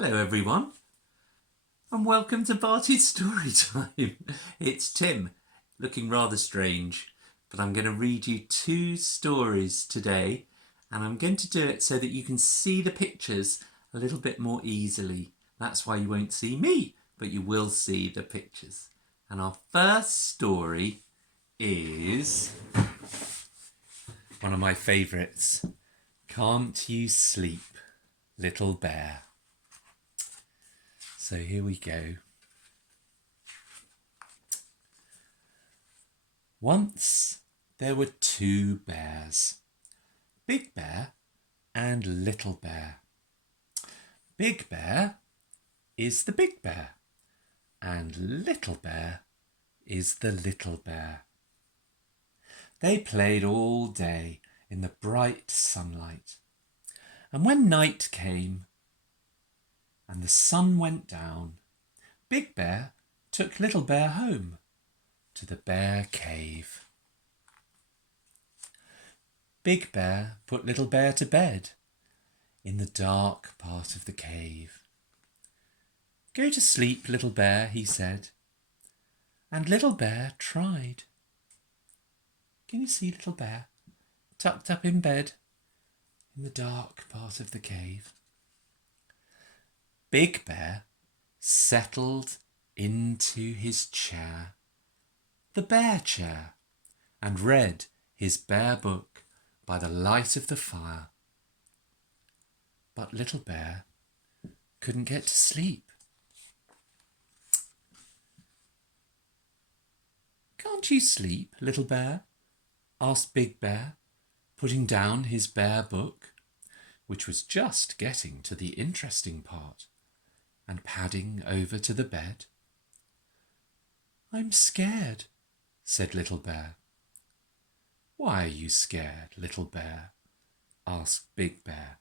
Hello everyone and welcome to Barty's Storytime. It's Tim, looking rather strange, but I'm going to read you two stories today and I'm going to do it so that you can see the pictures a little bit more easily. That's why you won't see me, but you will see the pictures. And our first story is one of my favourites. Can't You Sleep, Little Bear? So here we go. Once there were two bears, Big Bear and Little Bear. Big Bear is the big bear and Little Bear is the little bear. They played all day in the bright sunlight, and when night came and the sun went down, Big Bear took Little Bear home to the bear cave. Big Bear put Little Bear to bed in the dark part of the cave. Go to sleep, Little Bear, he said, and Little Bear tried. Can you see Little Bear tucked up in bed in the dark part of the cave? Big Bear settled into his chair, the bear chair, and read his bear book by the light of the fire. But Little Bear couldn't get to sleep. Can't you sleep, Little Bear? Asked Big Bear, putting down his bear book, which was just getting to the interesting part, and padding over to the bed. I'm scared, said Little Bear. Why are you scared, Little Bear? Asked Big Bear.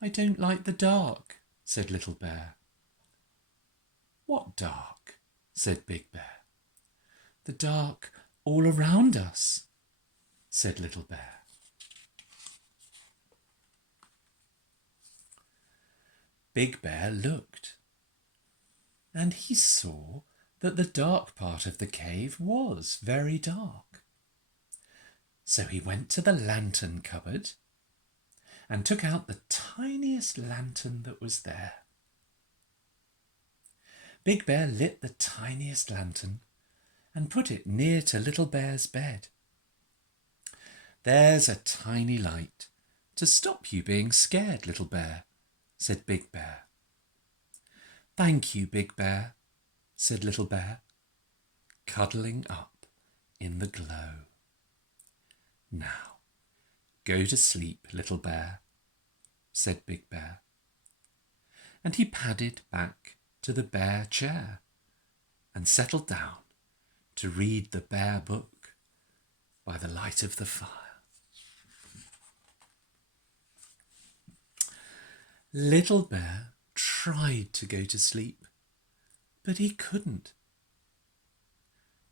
I don't like the dark, said Little Bear. What dark? Said Big Bear. The dark all around us, said Little Bear. Big Bear looked, and he saw that the dark part of the cave was very dark. So he went to the lantern cupboard and took out the tiniest lantern that was there. Big Bear lit the tiniest lantern and put it near to Little Bear's bed. There's a tiny light to stop you being scared, Little Bear, said Big Bear. Thank you, Big Bear, said Little Bear, cuddling up in the glow. Now, go to sleep, Little Bear, said Big Bear. And he padded back to the bear chair and settled down to read the bear book by the light of the fire. Little Bear tried to go to sleep, but he couldn't.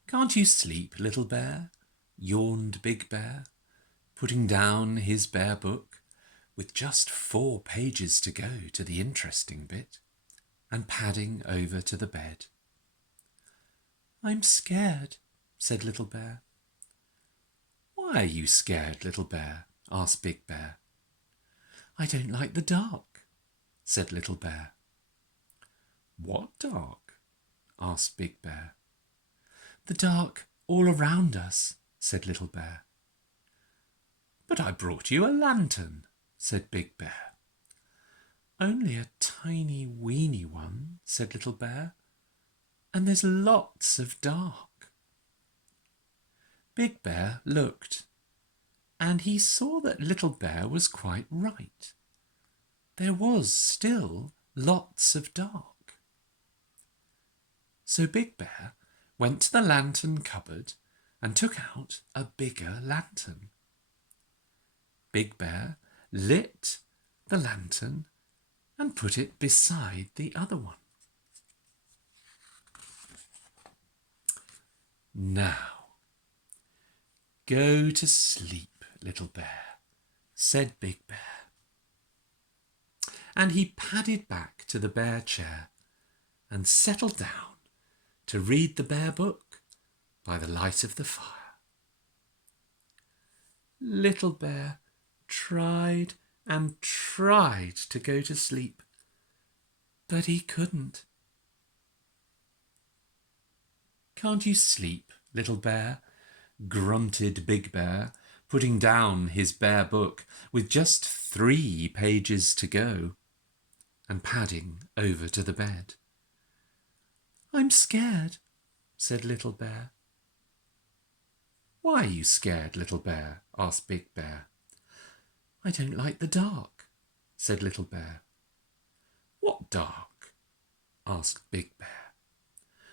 Can't you sleep, Little Bear? Yawned Big Bear, putting down his bear book with just 4 pages to go to the interesting bit, and padding over to the bed. I'm scared, said Little Bear. Why are you scared, Little Bear? Asked Big Bear. I don't like the dark, said Little Bear. What dark? Asked Big Bear. The dark all around us, said Little Bear. But I brought you a lantern, said Big Bear. Only a tiny weeny one, said Little Bear, and there's lots of dark. Big Bear looked, and he saw that Little Bear was quite right. There was still lots of dark. So Big Bear went to the lantern cupboard and took out a bigger lantern. Big Bear lit the lantern and put it beside the other one. Now, go to sleep, Little Bear, said Big Bear. and he padded back to the bear chair and settled down to read the bear book by the light of the fire. Little Bear tried and tried to go to sleep, but he couldn't. "Can't you sleep, Little Bear?" grunted Big Bear, putting down his bear book with just 3 pages to go and padding over to the bed. "I'm scared," said Little Bear. "Why are you scared, Little Bear?" asked Big Bear. "I don't like the dark," said Little Bear. "What dark?" asked Big Bear.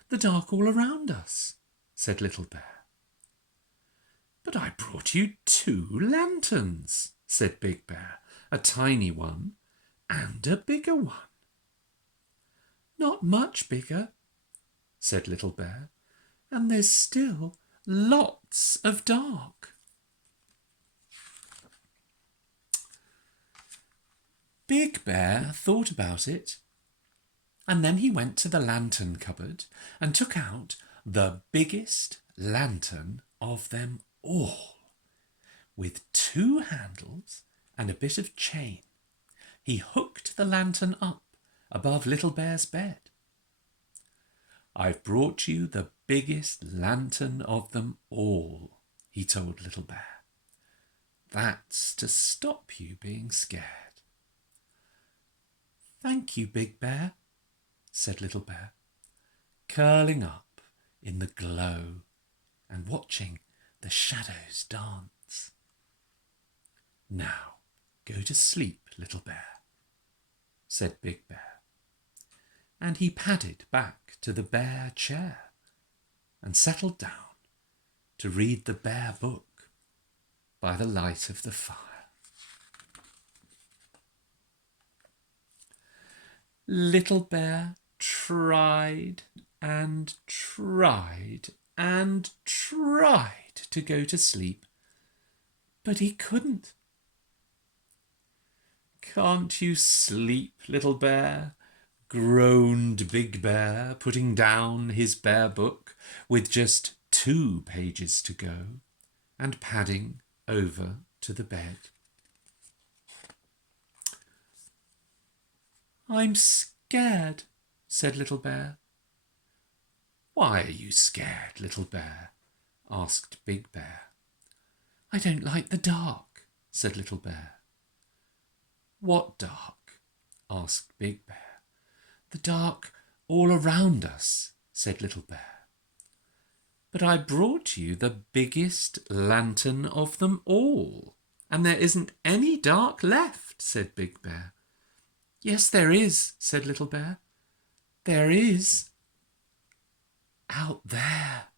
"The dark all around us," said Little Bear. "But I brought you 2 lanterns," said Big Bear, "a tiny one and a bigger one." "Not much bigger," said Little Bear, "and there's still lots of dark." Big Bear thought about it, and then he went to the lantern cupboard and took out the biggest lantern of them all. With 2 handles and a bit of chain, he hooked the lantern up above Little Bear's bed. "I've brought you the biggest lantern of them all," he told Little Bear. "That's to stop you being scared." "Thank you, Big Bear," said Little Bear, curling up in the glow and watching the shadows dance. "Now go to sleep, Little Bear," said Big Bear, and he padded back to the bear chair and settled down to read the bear book by the light of the fire. Little Bear tried and tried and tried to go to sleep, but he couldn't. "Can't you sleep, Little Bear?" groaned Big Bear, putting down his bear book with just 2 pages to go and padding over to the bed. "I'm scared," said Little Bear. "Why are you scared, Little Bear?" asked Big Bear. "I don't like the dark," said Little Bear. "What dark?" asked Big Bear. "The dark all around us," said Little Bear. "But I brought you the biggest lantern of them all, and there isn't any dark left," said Big Bear. "Yes, there is," said Little Bear. "There is. Out there."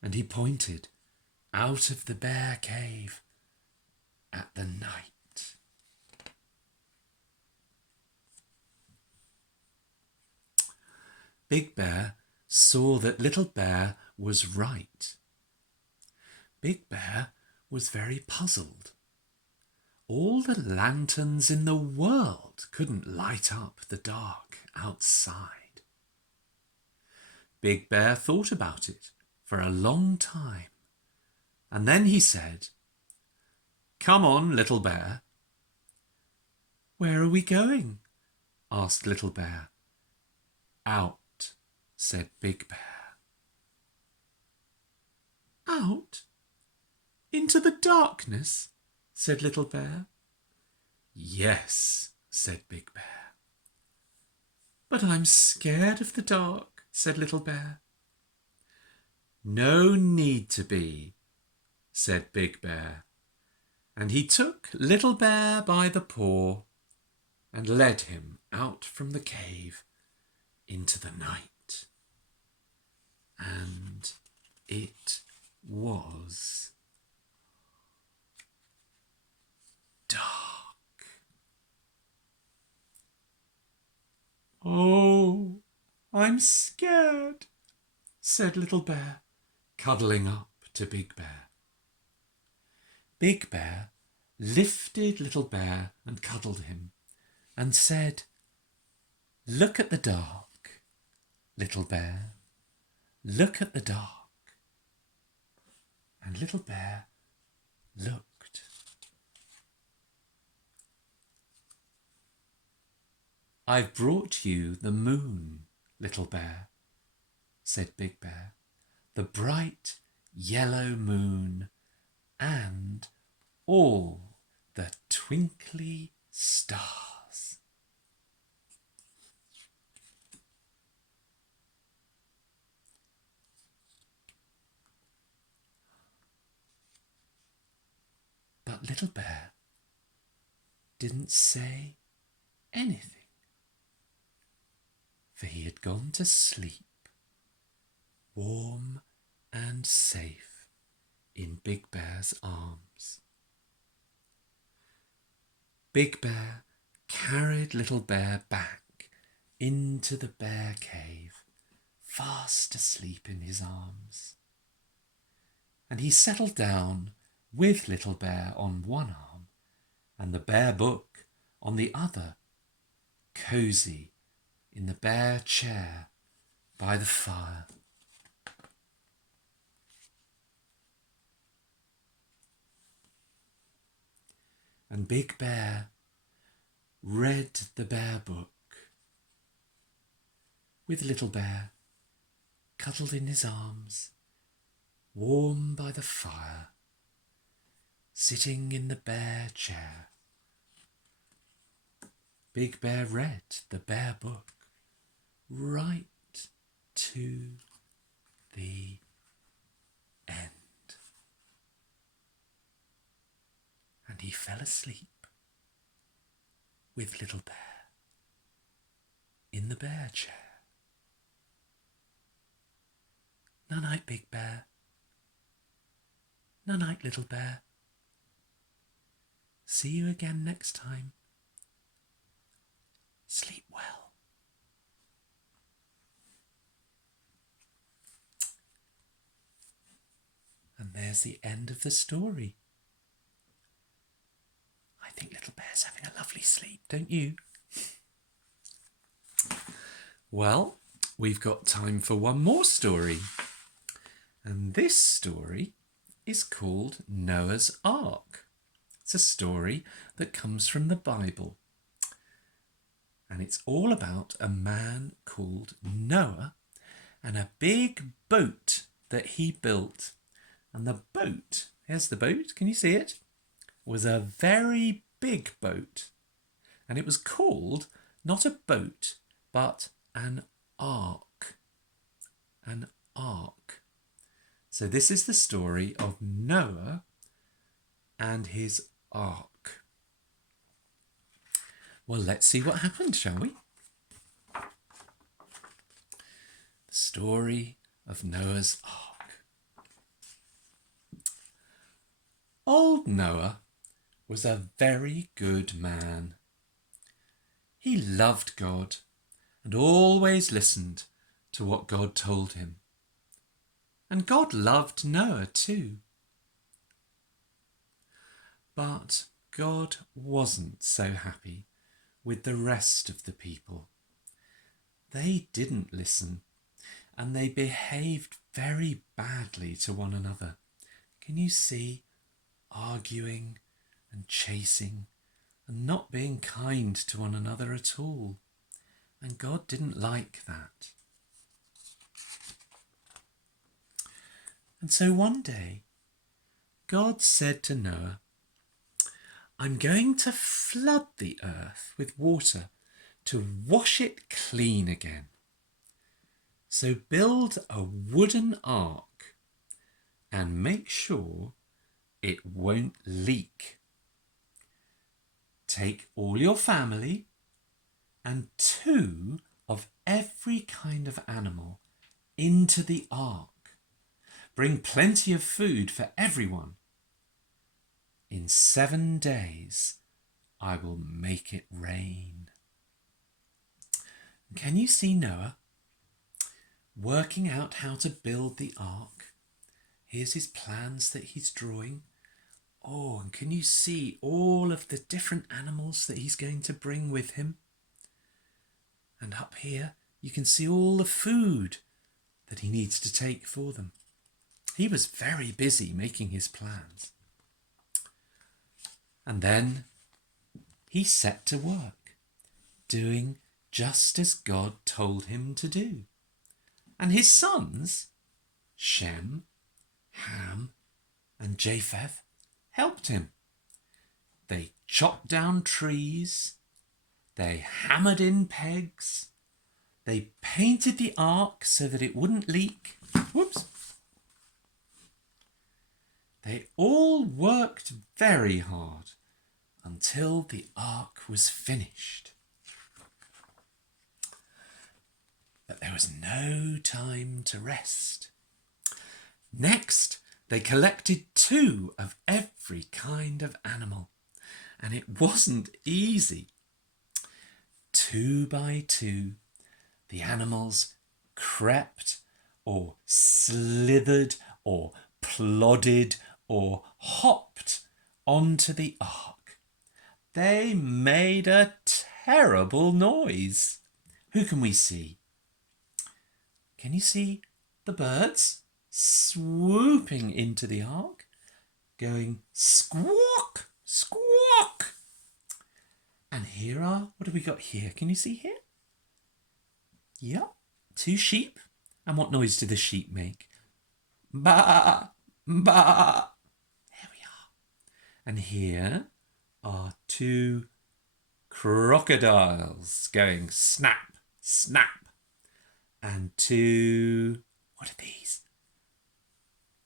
And he pointed out of the bear cave at the night. Big Bear saw that Little Bear was right. Big Bear was very puzzled. All the lanterns in the world couldn't light up the dark outside. Big Bear thought about it for a long time, and then he said, "Come on, Little Bear." "Where are we going?" asked Little Bear. "Out," said Big Bear. "Out? Into the darkness?" said Little Bear. "Yes," said Big Bear. "But I'm scared of the dark," said Little Bear. "No need to be," said Big Bear, and he took Little Bear by the paw and led him out from the cave into the night. And it was dark. "Oh, I'm scared," said Little Bear, cuddling up to Big Bear. Big Bear lifted Little Bear and cuddled him, and said, "Look at the dark, little bear, look at the dark." And little bear looked. "I've brought you the moon, little bear," said Big Bear, "the bright yellow moon and all the twinkly stars." But little bear didn't say anything, for he had gone to sleep, warm and safe in Big Bear's arms. Big Bear carried little bear back into the bear cave, fast asleep in his arms. And he settled down with little bear on one arm and the bear book on the other, cosy in the bear chair by the fire. And Big Bear read the bear book with little bear cuddled in his arms, warm by the fire, sitting in the bear chair. Big Bear read the bear book right to the end. And he fell asleep with little bear in the bear chair. Night-night, Big Bear. Night-night, little bear. See you again next time. Sleep well. And there's the end of the story. I think little bear's having a lovely sleep, don't you? Well, we've got time for one more story. And this story is called Noah's Ark. It's a story that comes from the Bible. And it's all about a man called Noah and a big boat that he built. And the boat, here's the boat, can you see it? Was a very big boat. And it was called not a boat, but an ark. An ark. So this is the story of Noah and his ark. Well, let's see what happened, shall we? The story of Noah's ark. Old Noah was a very good man. He loved God and always listened to what God told him. And God loved Noah too. But God wasn't so happy with the rest of the people. They didn't listen and they behaved very badly to one another. Can you see? Arguing and chasing and not being kind to one another at all. And God didn't like that. And so one day, God said to Noah, "I'm going to flood the earth with water to wash it clean again. So build a wooden ark and make sure it won't leak. Take all your family and 2 of every kind of animal into the ark. Bring plenty of food for everyone. In 7 days, I will make it rain." Can you see Noah working out how to build the ark? Here's his plans that he's drawing. Oh, and can you see all of the different animals that he's going to bring with him? And up here, you can see all the food that he needs to take for them. He was very busy making his plans. And then he set to work, doing just as God told him to do. And his sons, Shem, Ham, and Japheth, helped him. They chopped down trees, they hammered in pegs, they painted the ark so that it wouldn't leak. Whoops. They all worked very hard until the ark was finished. But there was no time to rest. Next, they collected 2 of every kind of animal, and it wasn't easy. 2 by 2, the animals crept or slithered or plodded or hopped onto the ark. They made a terrible noise. Who can we see? Can you see the birds swooping into the ark, going squawk, squawk? And here are, what have we got here? Can you see here? Yeah, 2 sheep. And what noise do the sheep make? Ba, ba. There we are. And here are 2 crocodiles going snap, snap. And 2, what are these?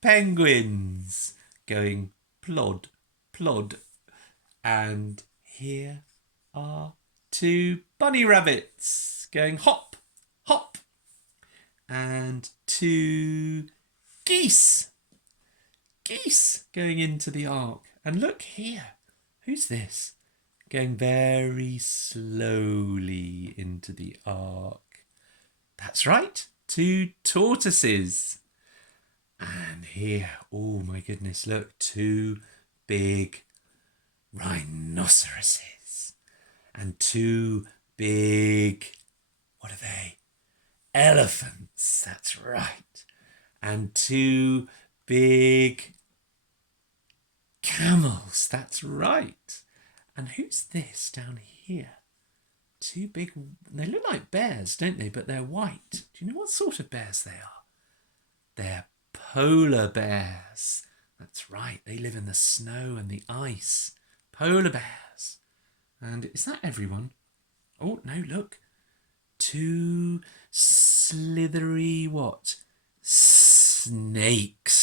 Penguins going plod, plod. And here are 2 bunny rabbits going hop, hop. And 2 geese. Geese going into the ark. And look here. Who's this? Going very slowly into the ark. That's right. 2 tortoises. And here, oh my goodness, look, 2 big rhinoceroses. And 2 big, what are they? Elephants, that's right. And 2 big camels, that's right. And who's this down here? 2 big, they look like bears, don't they? But they're white. Do you know what sort of bears they are? They're polar bears. That's right, they live in the snow and the ice. Polar bears. And is that everyone? Oh, no, look. 2 slithery what? Snakes.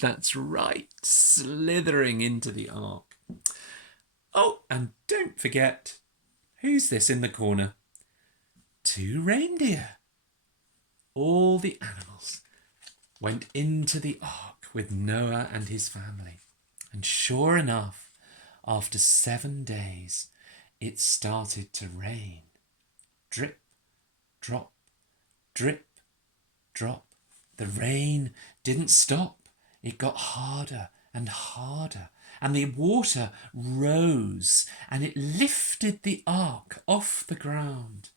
That's right, slithering into the ark. Oh, and don't forget, who's this in the corner? 2 reindeer. All the animals went into the ark with Noah and his family. And sure enough, after 7 days, it started to rain. Drip, drop, drip, drop. The rain didn't stop. It got harder and harder, and the water rose, and it lifted the ark off the ground.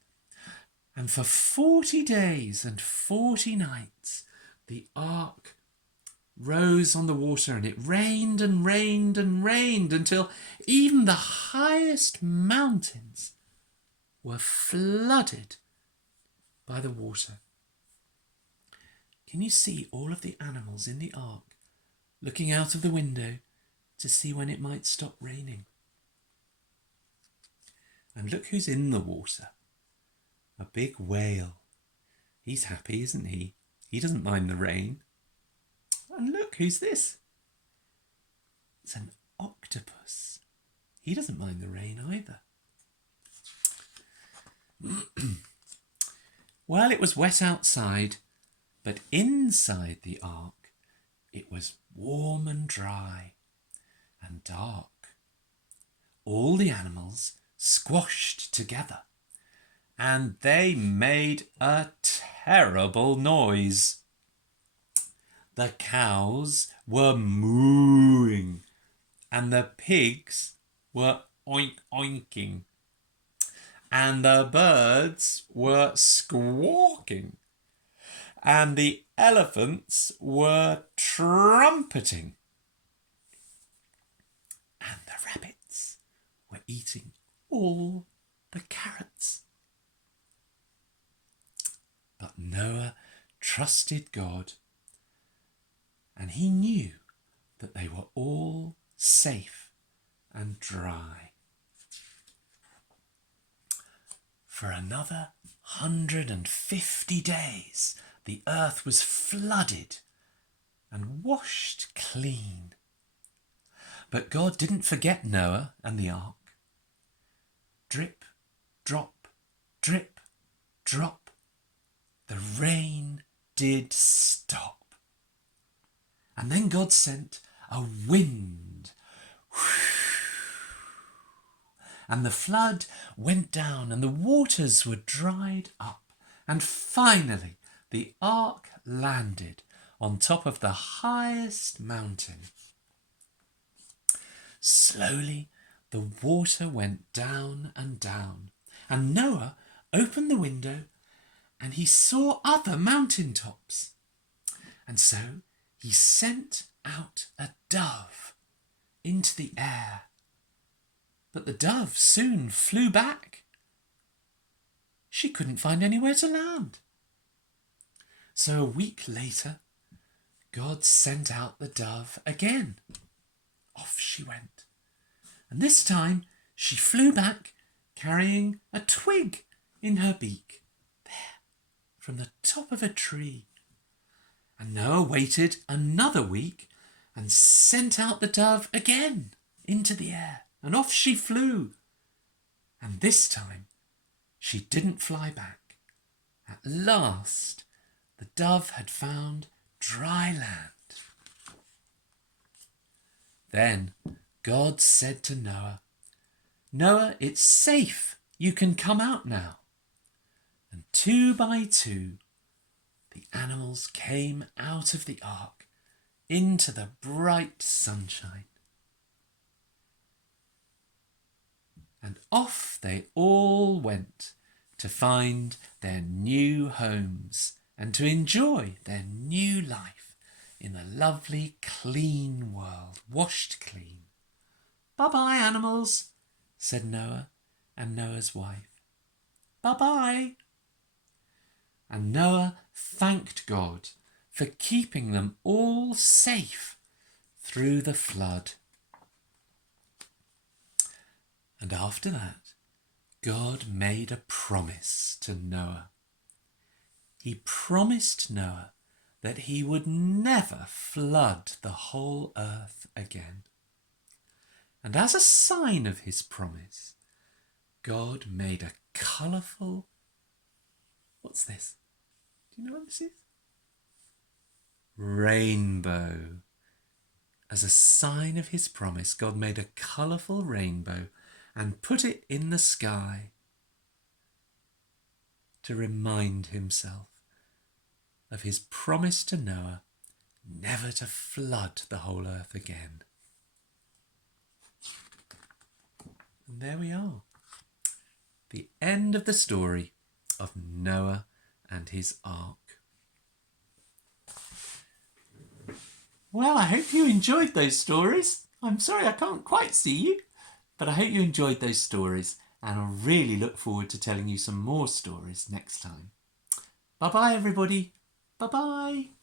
And for 40 days and 40 nights, the ark rose on the water, and it rained and rained and rained until even the highest mountains were flooded by the water. Can you see all of the animals in the ark looking out of the window to see when it might stop raining? And look who's in the water. A big whale. He's happy, isn't he? He doesn't mind the rain. And look, who's this? It's an octopus. He doesn't mind the rain either. Well, it was wet outside, but inside the ark, it was warm and dry and dark. All the animals squashed together, and they made a terrible noise. The cows were mooing, and the pigs were oink oinking, and the birds were squawking, and the elephants were trumpeting, and the rabbits were eating all the carrots. But Noah trusted God, and he knew that they were all safe and dry. For another 150 days, the earth was flooded and washed clean. But God didn't forget Noah and the ark. Drip, drop, drip, drop. The rain did stop. And then God sent a wind. And the flood went down and the waters were dried up. And finally the ark landed on top of the highest mountain. Slowly the water went down and down, and Noah opened the window and he saw other mountain tops. And so he sent out a dove into the air. But the dove soon flew back. She couldn't find anywhere to land. So a week later, God sent out the dove again. Off she went. And this time she flew back carrying a twig in her beak. There, from the top of a tree. And Noah waited another week and sent out the dove again into the air. And off she flew. And this time she didn't fly back. At last the dove had found dry land. Then God said to Noah, "Noah, it's safe. You can come out now." And 2 by 2, the animals came out of the ark into the bright sunshine. And off they all went to find their new homes and to enjoy their new life in a lovely, clean world, washed clean. "Bye-bye, animals," said Noah and Noah's wife. "Bye-bye." And Noah thanked God for keeping them all safe through the flood. And after that, God made a promise to Noah. He promised Noah that he would never flood the whole earth again. And as a sign of his promise, God made a colourful... What's this? Do you know what this is? Rainbow. As a sign of his promise, God made a colourful rainbow and put it in the sky to remind himself of his promise to Noah never to flood the whole earth again. And there we are. The end of the story of Noah and his ark. Well, I hope you enjoyed those stories. I'm sorry I can't quite see you, but I hope you enjoyed those stories, and I really look forward to telling you some more stories next time. Bye-bye, everybody. Bye-bye.